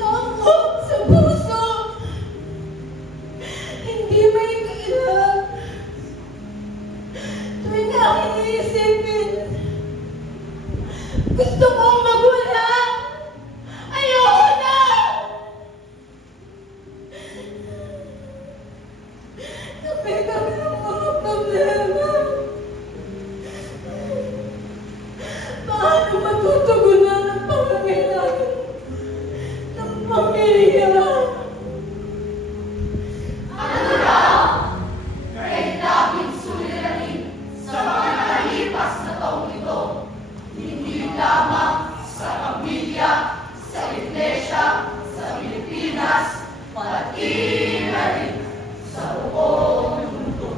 Takot sa puso. ilalim sa buong mundo.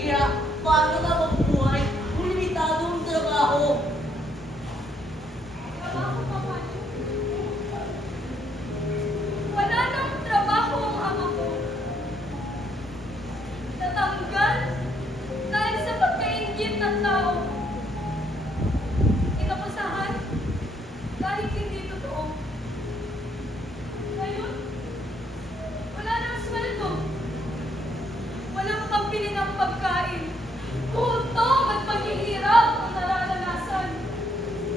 Kaya, paano ka magbuhay kung limitado ang trabaho? Trabaho pa man. Wala nang trabaho ang ama ko. Natanggal dahil sa pagkaingit ng tao. Kinapasahan dahil hindi totoo. Ngayon, wala nang sweldo. Walang pambili ng pagkain. Utong at paghihirap ang nararanasan.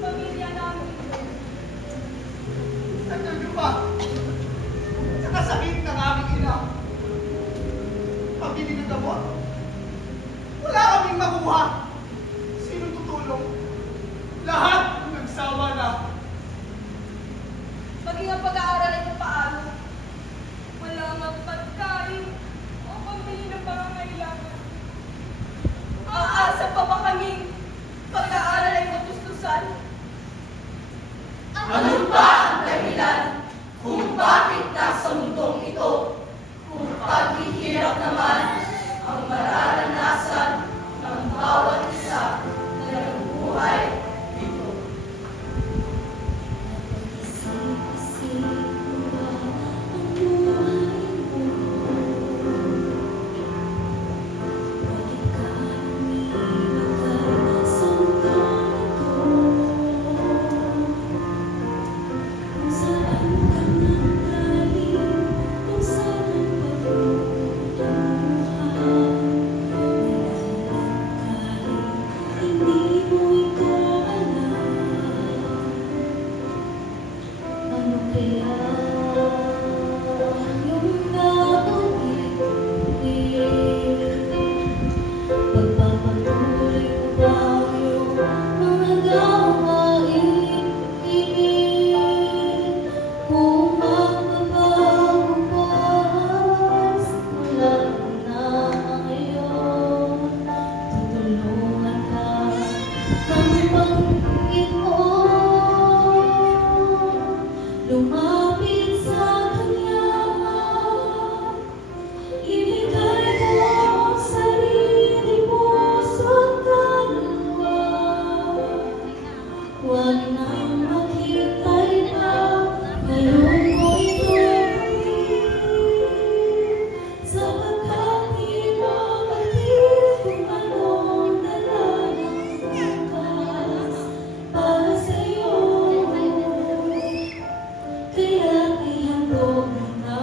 Pamilya namin. Tagal nyo ba? Sa kasakit ng aming ina. Pabili ng gamot? Wala kaming makuha. Sino tutulong? Lahat nagsawa na. Maging ang pag-aaral ay paano? Wala mang pagkain o pambili ng pangangailangan. Aasa pa ba kaming pag-aaral ay matustusan? Ano ba ang dahilan kung bakit nasa mundong ito? Kung paghihirap naman ang mararanasan ng bawat isa na nabubuhay dito. Pagpapatuloy ko ba yung mga gawain? Kung magbabago pa simula na ngayon, tutulungan ka ng pag-ibig mo. Lumapit sa kanya, ibigay mo ang sarili mo sa kaluluwa. Huwag nang maghintay pa, ngayon mo ituloy. Sapagkat di mo batid kung anong dala ng bukas para sa'yo. Kaya't ihandog mo na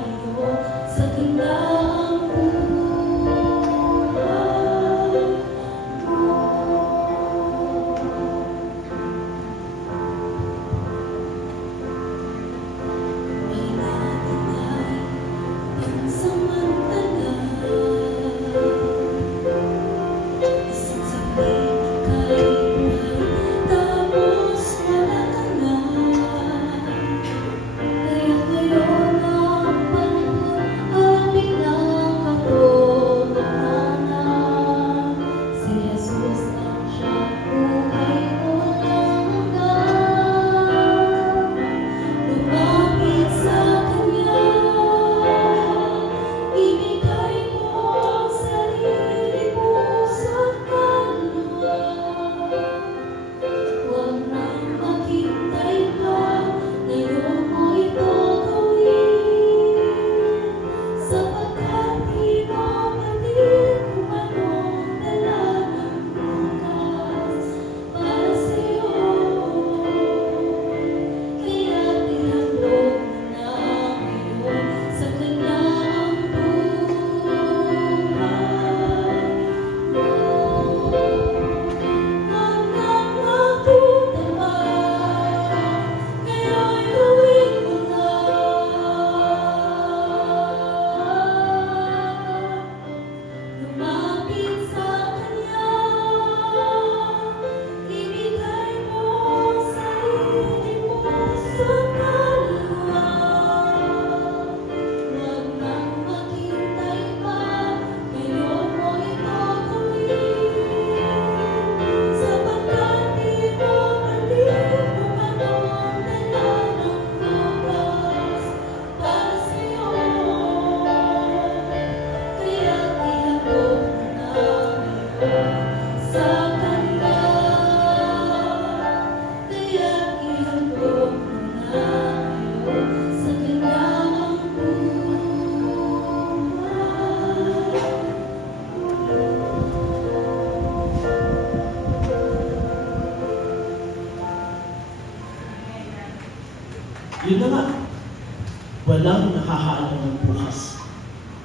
ngayon sa tindaang buhay mo. May natatay pansamantala, isang saglit kay buhay, tapos wala ka na. Kaya ngayon ang panahon at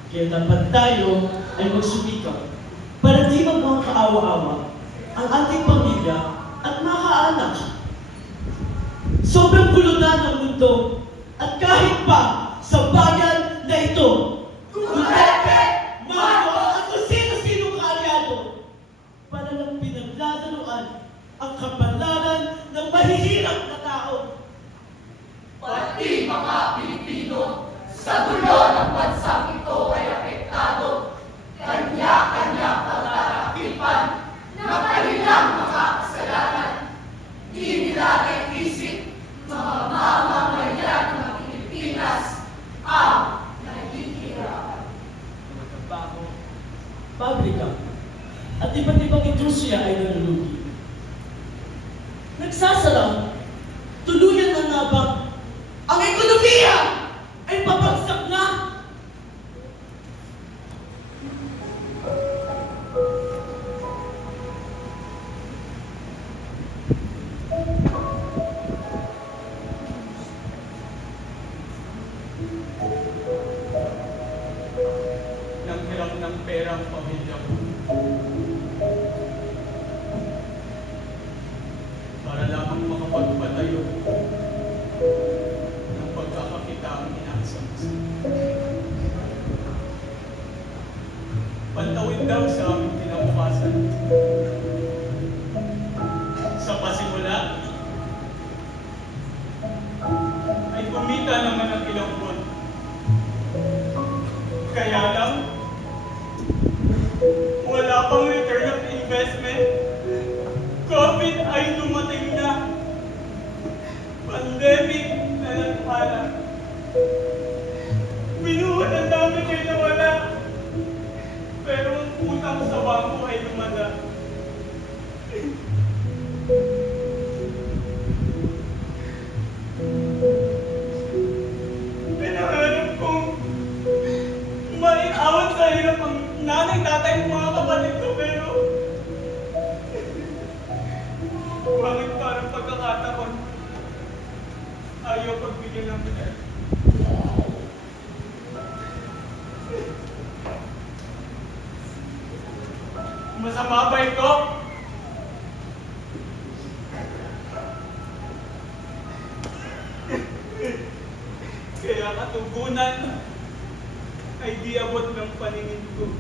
Kaya dapat tayo ay magsumikap para di magmukhang kaawa-awa ang ating pamilya at mga anak. Sobrang gulo na ng mundo at kahit pa sa bayan na ito, Duterte, Marcos at kung sino-sino kaalyado para lang pinaglalaroan ang kapalaran ng mahihirap na tao. Pati mga Pilipino sa dulo ng bansang ito ay apektado. Kanya-kanya pagkakakipan na kanilang mga kasalanan. Di nila naisip mga mamamayan ng Pilipinas ang nahihirapan. Mga trabaho, pabrika, at iba't ibang industriya ay nalulugi. Nagsasara, tuluyan na nga bang ang ekonomiya ay babagsak na? Nang hiram ng pera ang pamilya ko. Para lamang makapagpatayo ng pagkakakita ang inaasam. Pantawid daw sa aming kinabukasan. Sa pasimula, ay kumita naman ang ilang buwan. Kaya lang, wala pang return of investment. COVID ay dumating na. Pandemic na nagpala. Binuhat ang dami kayo na wala. Pero ang utang sa bangko ay lumala. Pinahanap kong maiawat sa hirap ang nanay, tatay, mga kapatid ko, pero bakit parang pagkakataon ayaw pagbigyan ng bigat? Masama ba ito? Kaya katugunan ay di abot ng paningin ko.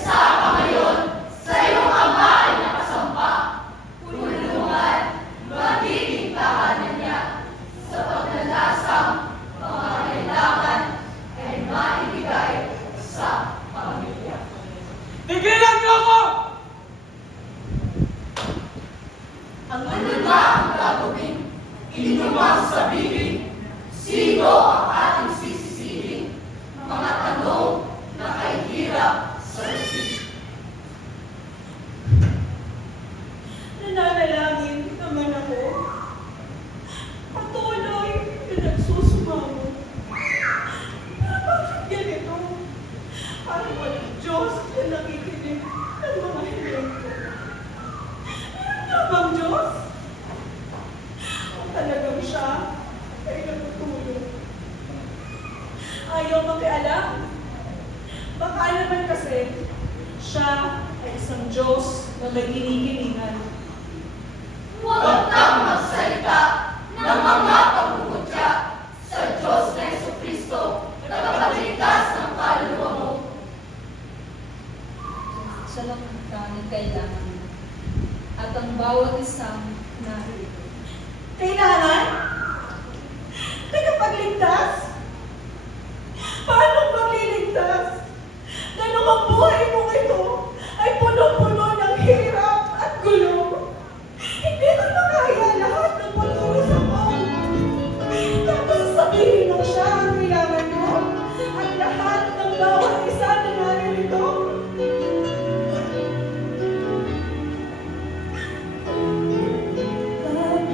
Sa ka ngayon, sa iyong ama ay nakasampa. Tulungan, magiging tahanan niya. Sa paglalasang, pangangailangan ay maibigay sa pamilya. Tigilan niyo ako! Ang ano na ang gagawin? Inumang sabihin, sino ang ating sisisihin? Mga tanong na kahihirap sa libig. Nananalangin naman ako. Patuloy na nagsusumamo. Pero bakit ganito? Parang walang Diyos na nakikinig ng mga hiling ko. Meron nga bang Diyos? Kung talagang siya ay natutulog. Ayaw makialam. Baka naman kasi siya ay isang Diyos na may ginigilingan. Huwag kang magsalita ng mga pagmumutya sa Diyos na Jesucristo na tagapagligtas ng kaluluwa mo. Siya lang ang tanging kailangan mo. At ang bawat isang narito. Kailangan? Tagapagligtas? Paano magliligtas? Dahil ang buhay mong ito ay puno-puno ng hirap at gulo. Hindi ko makaya lahat ng pagturusan mo. Tapos sasabihin mo siya ang kailangan mo at lahat ng bawat isa na naririto. Bakit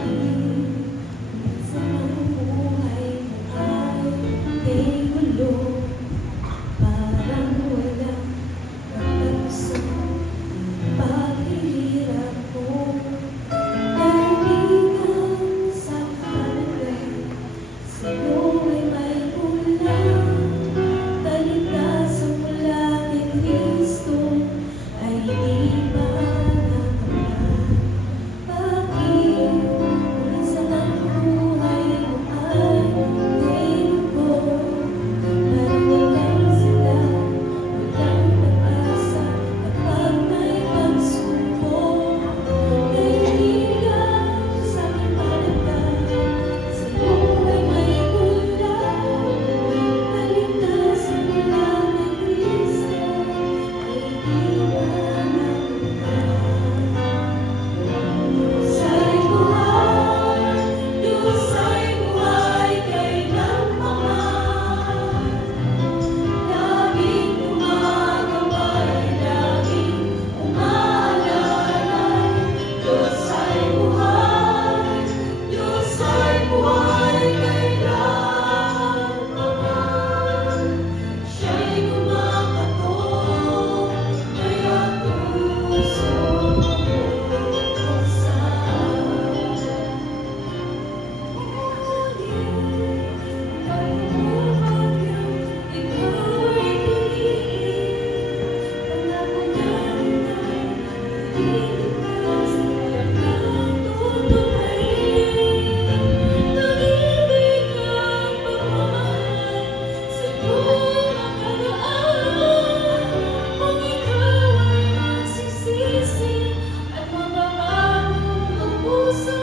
Kung ikaw ay nagsisisi at mababago ang puso.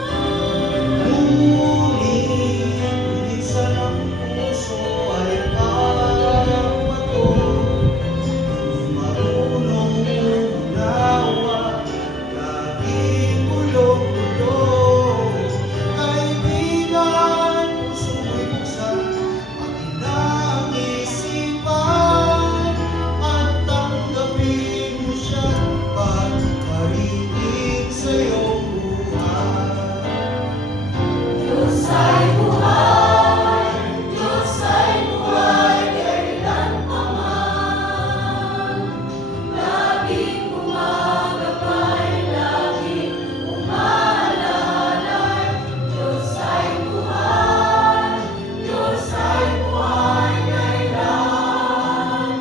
Ngunit sa ng puso ay parang bato, di marunong umawa, laging kulong-kulong. Kaibigan, puso mo'y buksan, pati na ang isipan, at tanggapin mo siya, pagparinig sa iyong buhay. Diyos ay buhay, Diyos ay buhay, kailanman. Laging gumagabay, laging umaalalay. Diyos ay buhay, Diyos ay buhay, kailanman.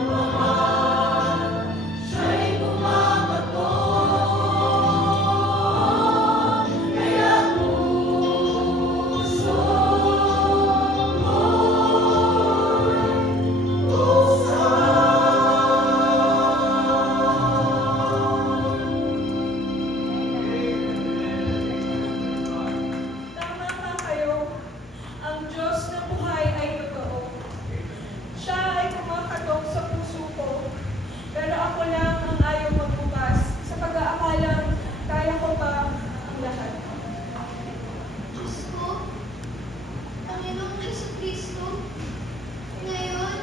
Siya'y gumagaton, kaya't puso Tama nga kayo. Ang Diyos na buhay ay totoo. Siya ay kumakatong sa puso ko. Pero ako lang ang ayaw magbukas sa pag-aakalang kaya ko pa ang lahat. Diyos ko, Panginoong Jesucristo, ngayon,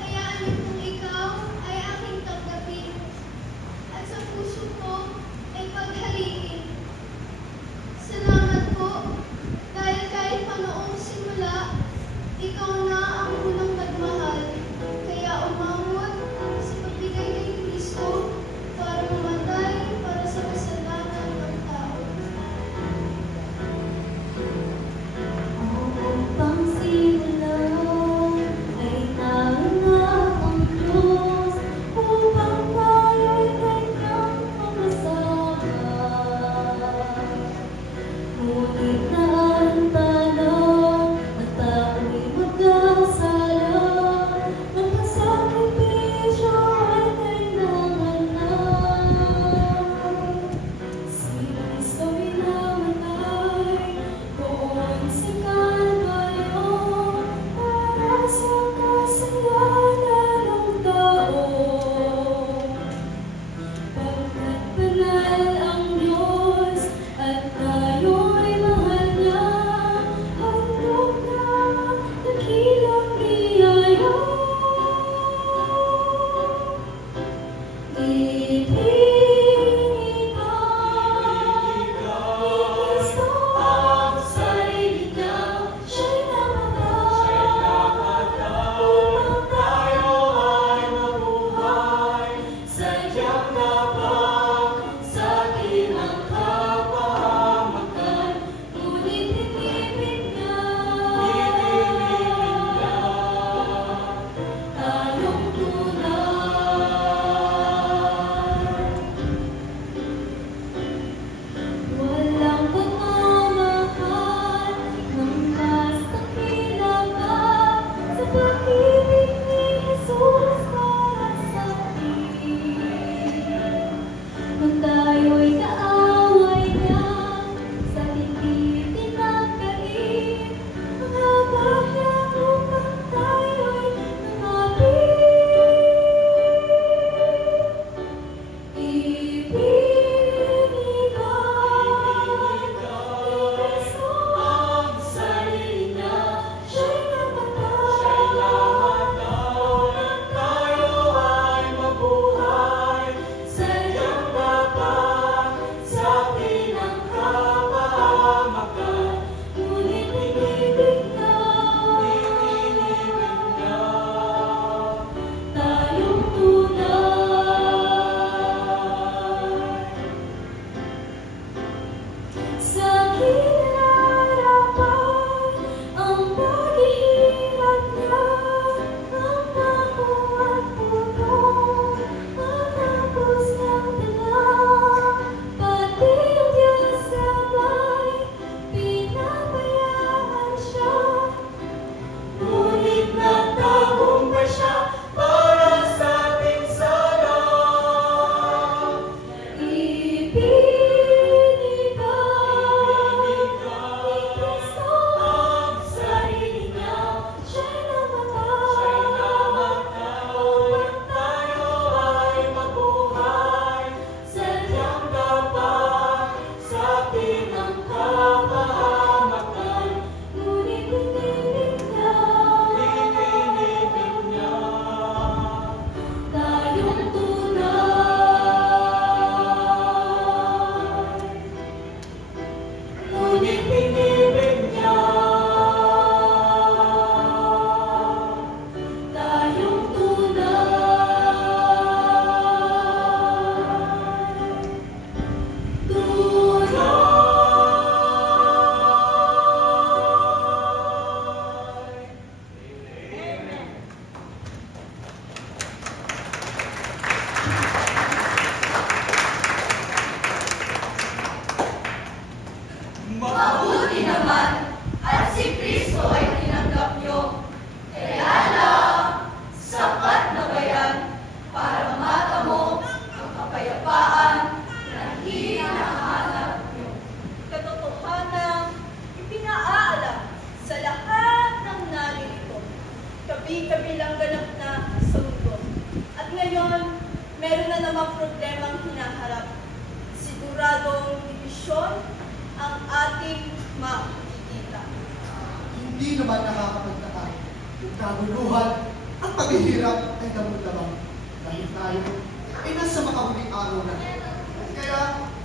hayaan niyo kung ikaw ay aking tanggapin at sa puso ko ay paghariin. Salamat po dahil kahit pa noong simula, ikaw na ang unang nagmahal. Kaya umabot sa pagbigay kay Kristo para mamatay para sa kasalanan ng tao. Ang pangsimula ay nahanap ang Diyos upang tayo'y kanyang makasama. Ngunit naantala at tao'y magkasala, ang sakripisyo ay kailangan na. Si Kristo minamatay doon sa Kalbaryo para sa kasalanan ng tao. Pagkat banal ang Diyos at tayo'y mahal niya, handog na dakilang biyaya. Kristo ang sarili niya, siya'y namatay upang tayo ay mabuhay. Sadyang napagsakit ang kapahamakan, ngunit inibig niya tayong tunay. Walang pagmamahal ng mas dakila pa sa pag-ibig ni Jesus para sa atin. Kung tayo'y kaaway niya, sa hindi tinanggalin, ang habag niya upang tayo'y lumapit. Ibinigan ni Kristo ang sarili niya, siya'y namatay siya bilang ganap na sugo. At ngayon, meron na namang problemang hinaharap. Siguradong divisyon ang ating makikita. Hindi naman nakakapagtaka. Yung kaguluhan at paghihirap ay damang-damang. Dahil tayo ay nasa makahuling araw na. Kaya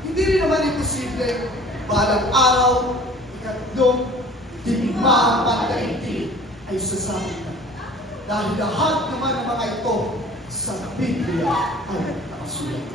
hindi rin naman imposible balang araw, ikatlong, digmaang pandaigdig ay sasabi na. Dahil lahat naman ng mga ito sa Biblia ay nakasulat.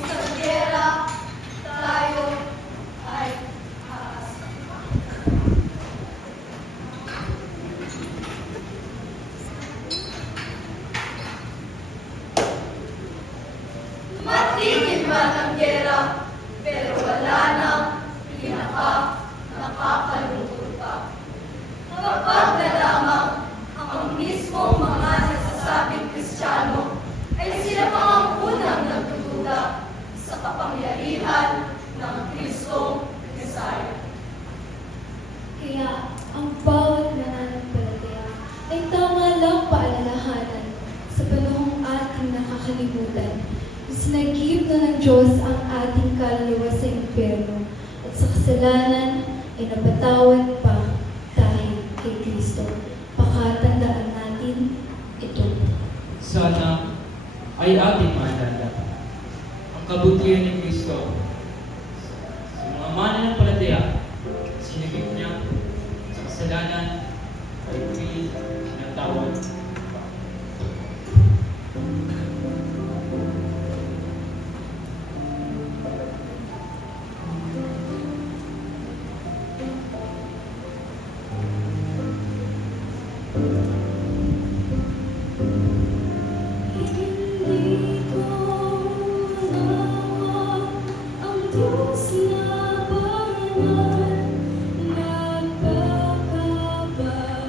Sa gera, tayo ay aasa. Matigil man ang gera, pero wala nang nakakalungkot pa. Kapag na lamang ang mismong mga nagsasabing Kristiyano ay sila pa ang unang nagdududa sa kapangyarihan ng Kristong Mesaya. Kaya ang bawat mananampalataya ay tama lang paalalahanan sa panahong ating nakakalimutan. Sinagip na ng Diyos ang ating kaluluwa sa impyerno at sa kasalanan ay napatawad pa dahil kay Kristo. Pakatandaan natin ito. Sana ay ating maalala ang kabutihan ni Kristo sa mga mananampalataya. Sinagip niya sa kasalanan ay pinatawad. Hindi ko nawa ang Diyos na banal, nagpakababa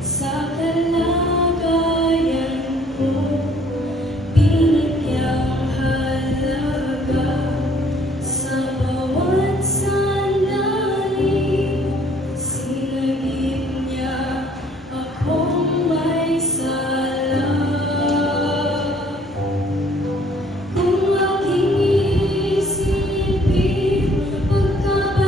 sa kalagayan ko, binigyang halaga sa bawat sandali, sinagip niya akong may sala. Kung aking iisipin, pagkabalik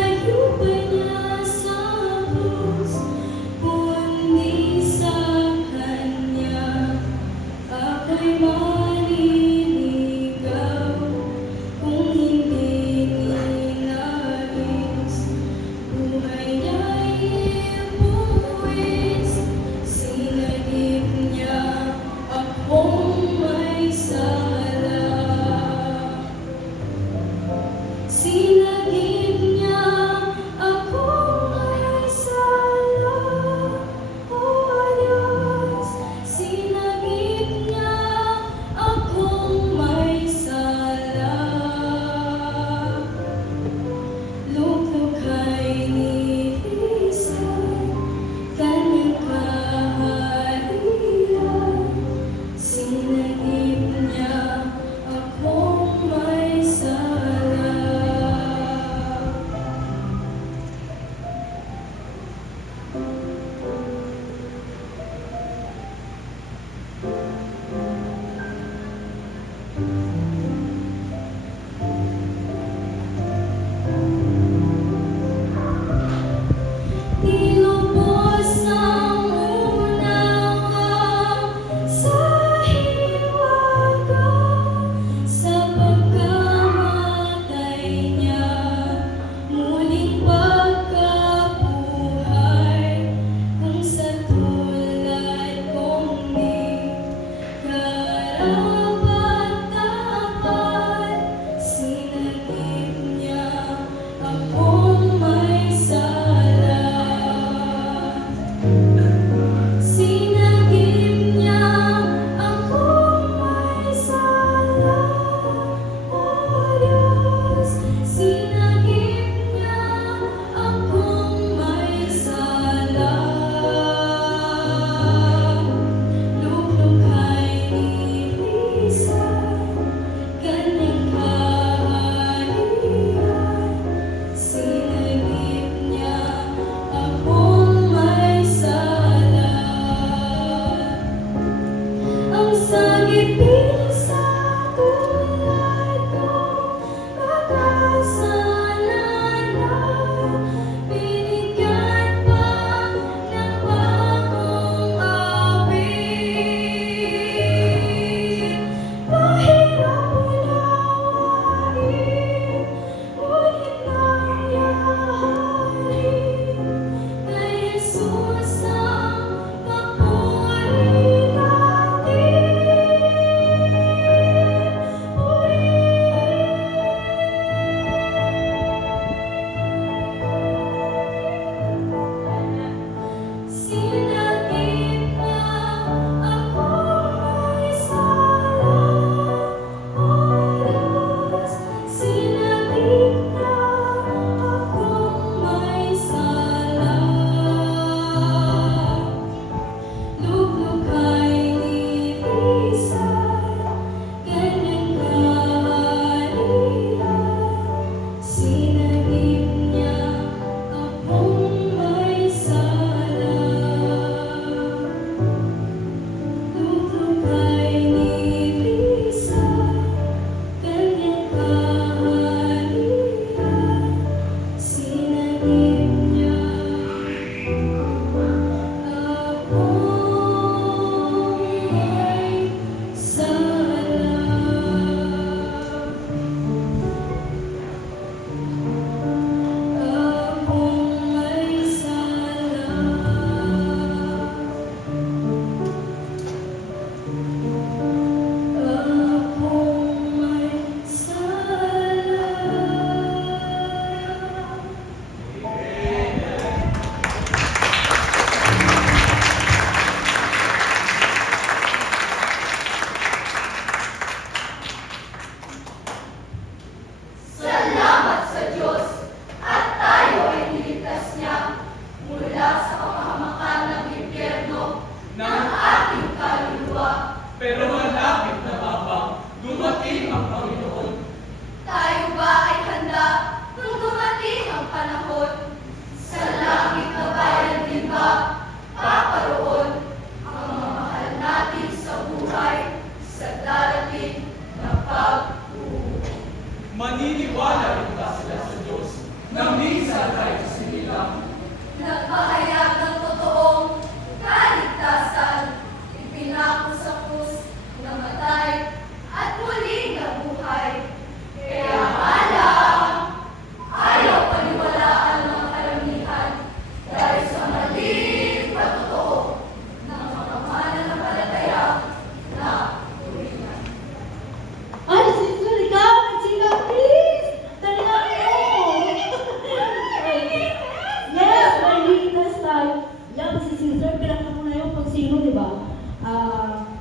maniniwala rin ba sila sa Diyos na minsan ay sinilang? Nagpahayag ng totoong kaligtasan, ipinako sa krus, namatay, at muling nabuhay. Kaya nga lang, ayaw paniwalaan ng karamihan dahil sa maling patotoo ng mga mananampalataya na turingan. Ay, sister, ikaw! Magsinga, please! Dali na kayo! Yes, malinis tayo. Yan, si sister, pinaka mo na yung kung sino, di ba?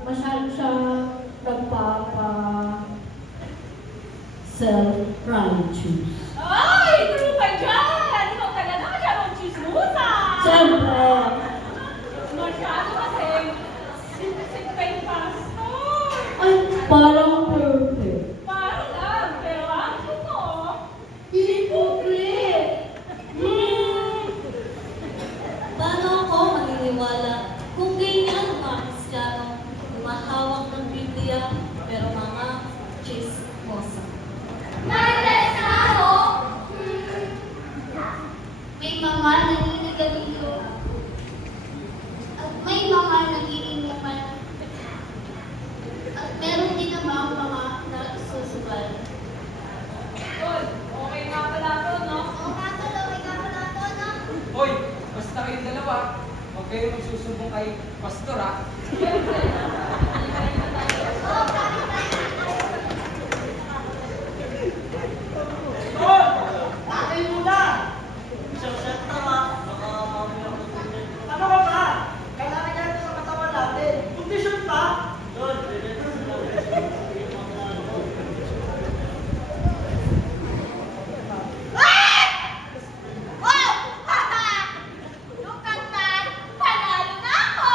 Masyado siya self-pride choose. Ay! True ka dyan! Ikaw talaga masyadong chismosa! Siyempre, Masyado kasi sinisig ka yung pastor! ay, parang perfect. Parang lang, pero ang totoo, Hypocrite! Paano ako maniniwala kung ganyan ang mga Kristiyano humahawak ng Biblia pero mga chismosa? Marites na ako! May mga naninigarilyo. At may mga nagiinuman. At meron din namang mga nagsusubal. Tol, okay nga pala to, no? Oo nga pala, no? Hoy, basta kayong dalawa, huwag kayong magsusumbong kay Pastor ha. Siyempre, hindi na tayo. Oo, promise tayo. Tatay muna! Isang set na nga, baka mamaya ko din. Ano ka ba? Kailangan natin sa katawan natin. Kondisyon pa? Doon, Wow! Look at that! Panalo na ako!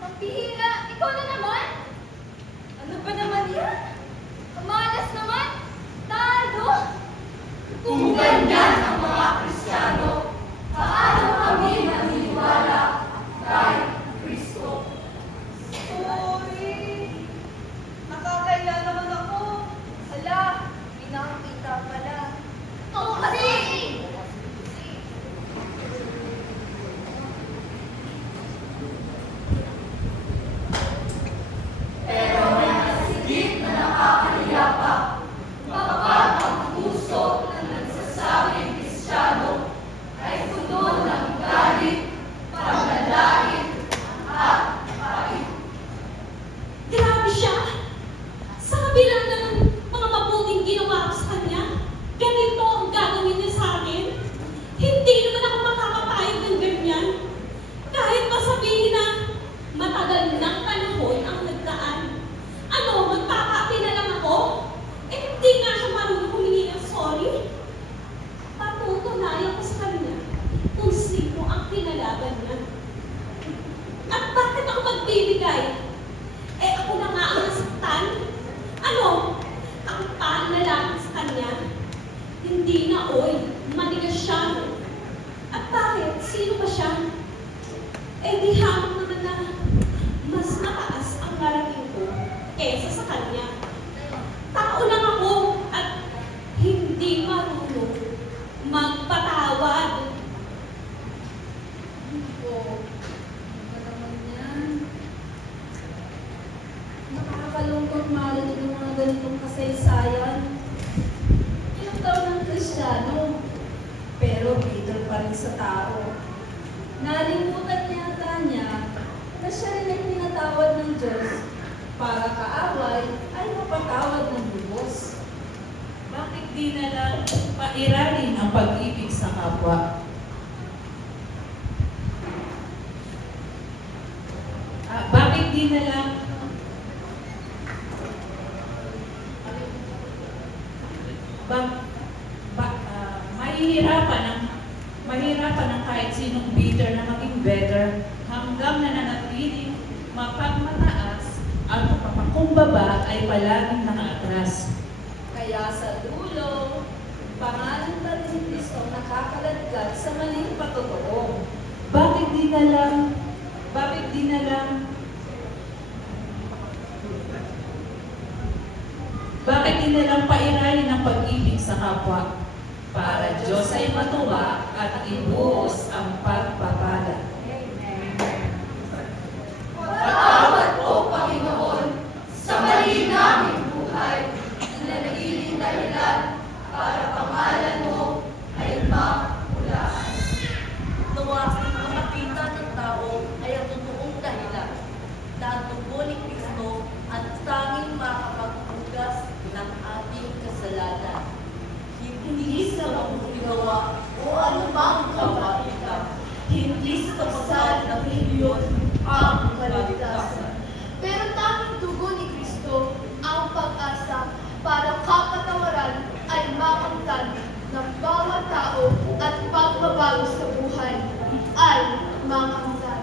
Pampihira, ikaw na naman? Ano ba naman yan? Kamalas naman? Talo? Kung ganyan ang mga Kristiyano, paano kami naniniwala kay Kristo? Sorry. Nakakaya naman ako. Hala, pinakita pala. Oo kasi! Pero may masigit na nakakahiya pa kapag ang puso ng nagsasabing Kristiyano ay puno ng galit, pagdadait, at pait. Grabe siya! Sabi lang ng mga mabuting ginawa ko sa kanya, ganito ang gagawin niya sa akin. Hindi naman ako makakapayag ng ganyan. Kahit masabihin na matagal ng panahon ang nagdaan. Ano, magpapati na lang ako? Eh, hindi nga siya marunong humingi ng sorry. Patutunayan ko sa kanya kung sino ang kinalaban niya. At bakit ako magbibigay? Eh, ako na nga ang nasaktan. Ano? Ang panlalaki sa kanya. Hindi na oy, manigas siya. At bakit? Sino ba siya? Eh, di hamon naman na mas mataas ang narating ko kesa sa kanya. Tao lang ako at hindi marunong magpatawad. Oo. Ano naman yan? Nakakalungkot marinig ng mga ganitong kasaysayan. Ilang taon ng Kristiyano, pero bitter pa rin sa tao. Nalimutan yata niya na siya rin ay tinatawad ng Diyos para kaaway ay mapatawad ng lubos. Bakit di na lang pairalin ang pag-ibig sa kapwa? Bakit di na lang mahirapan ang kahit sinong bitter na maging better hanggang nananatiling mapagmataas at mapapakumbaba ay palaging nakaatras. Kaya sa dulo, pangalan pa rin ni Kristo nakakaladkad sa maling patotoo. Bakit di na lang bakit di na nilang pairalin ang pag-ibig sa kapwa para Diyos ay matuwa at ibuhos ang pagpapala. Patawad po, Panginoon, sa mali naming buhay na nagiging dahilan para pangalan mo ay mapulaan. Nawa ang makita ng tao ay ang totoong dahilan na ang dugo ni Kristo at tanging makakapaghugas ng ating kasalanan. Hindi sa magagawa o anumang kapahitan, hindi sa pasal ng milyon ang kaligtasan. Pero tanging dugo ni Kristo ang pag-asa para kapatawaran ay makamtan ng bawat tao at pagbabago sa buhay ay makamtan.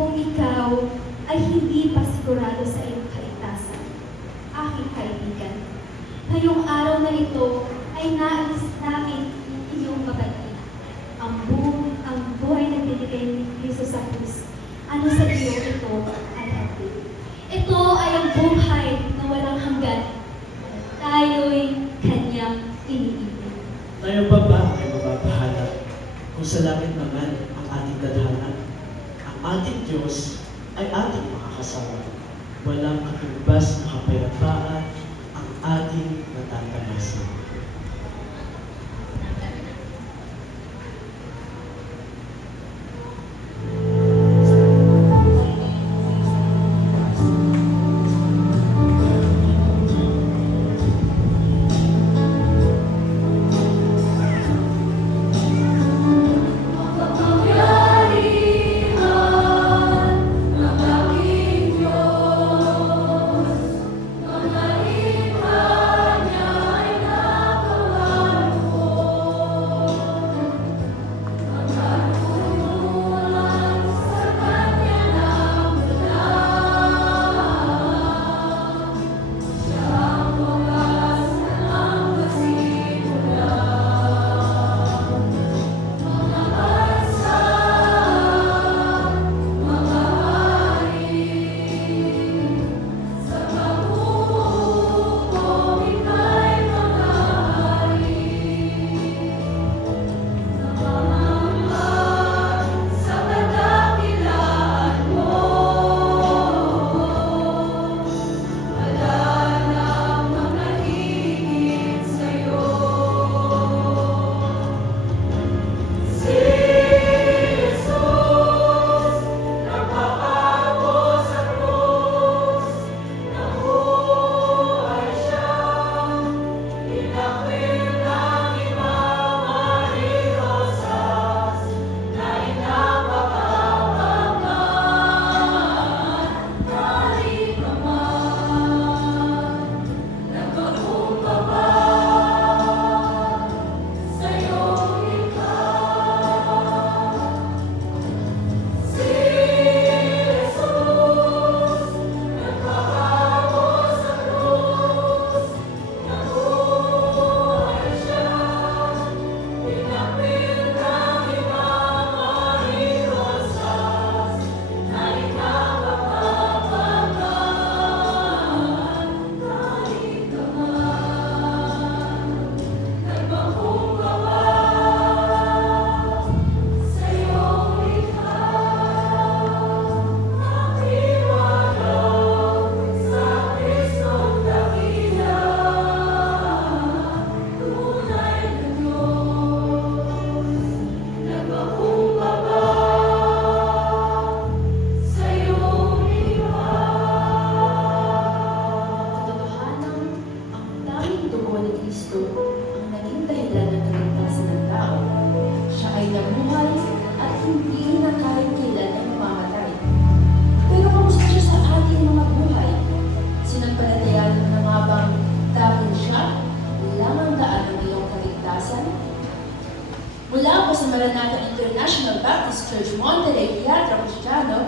Kung ikaw ay hindi pa sigurado sa iyong kaligtasan, aking kaibigan, ngayong araw na ito ay nais namin iyong mabalita. Ang buhay na binigay ni Kristo sa krus, ano sa iyo ito ay hatid. Ito ay ang buhay na walang hanggan. Tayo'y kanyang iniibig. Tayo pa ba ay mapapahanap kung sa langit naman ang ating dadhanan? Ang ating Diyos ay ating makakasama. Walang katumbas na kapayapaan ang ating natatanasan. Ang Maranatha International Baptist Church, Monterrey, Teatro Cristiano,